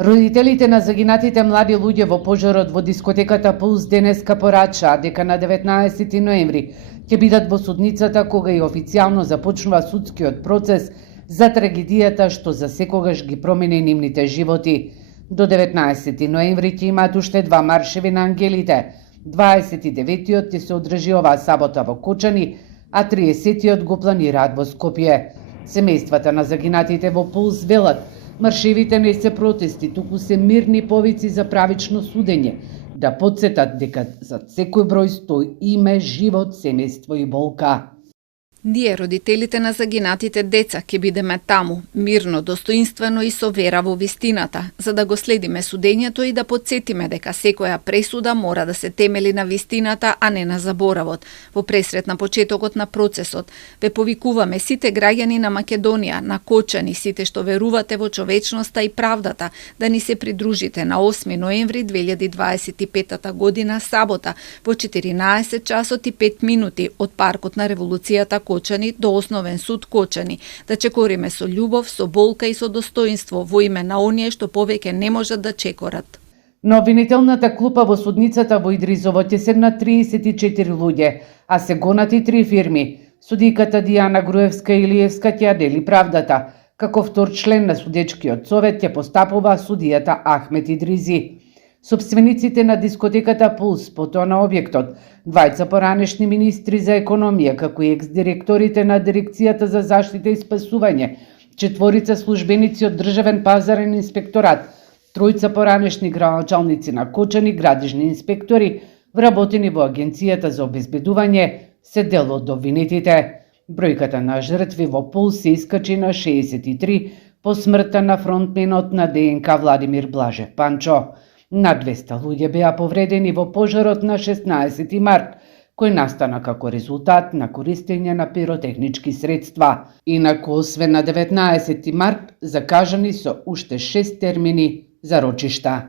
Родителите на загинатите млади луѓе во пожарот во дискотеката Пулс денеска порачаа дека на 19 ноември ќе бидат во судницата кога и официјално започнува судскиот процес за трагедијата што за секогаш ги промени нивните животи. До 19 ноември ќе имаат уште два маршеви на ангелите. 29-тиот ќе се одржи оваа сабота во Кочани, а 30-тиот го планираат во Скопје. Семејствата на загинатите во Пулс велат, маршевите не се протести, туку се мирни повици за правично судење, да потсетат дека зад секој број стои име, живот, семејство и болка. Ние, родителите на загинатите деца, ќе бидеме таму, мирно, достоинствено и со вера во вистината, за да го следиме судењето и да потсетиме дека секоја пресуда мора да се темели на вистината, а не на заборавот. Во пресрет на почетокот на процесот, ве повикуваме сите граѓани на Македонија, на Кочани, сите што верувате во човечноста и правдата, да ни се придружите на 8 ноември 2025 година, сабота, во 14 часот и 5 минути од Паркот на Револуцијата Кочани до Основен суд Кочани, да чекориме со љубов, со болка и со достоинство во име на оние што повеќе не можат да чекорат. На обвинителната клупа во судницата во Идризово ќе седнат 34 луѓе, а се гонати 3 фирми. Судиката Дијана Груевска-Илиевска ќе ја дели правдата. Како втор член на судечкиот совет ќе постапува судијата Ахмет Идризи. Собствениците на дискотеката Пулс, потоа на објектот, двајца поранешни министри за економија, како и екс-директорите на Дирекцијата за заштита и спасување, 4 службеници од Државен пазарен инспекторат, 3 поранешни градоначалници на Кочани, градижни инспектори, вработени во Агенцијата за обезбедување, се дел од обвинетите. Бројката на жртви во Пулс се искачи на 63 по смртта на фронтменот на ДНК Владимир Блажев Панчо. Над 200 луѓе беа повредени во пожарот на 16 март, кој настана како резултат на користење на пиротехнички средства. Инаку, освен на 19 март, закажани со уште 6 термини за рочишта.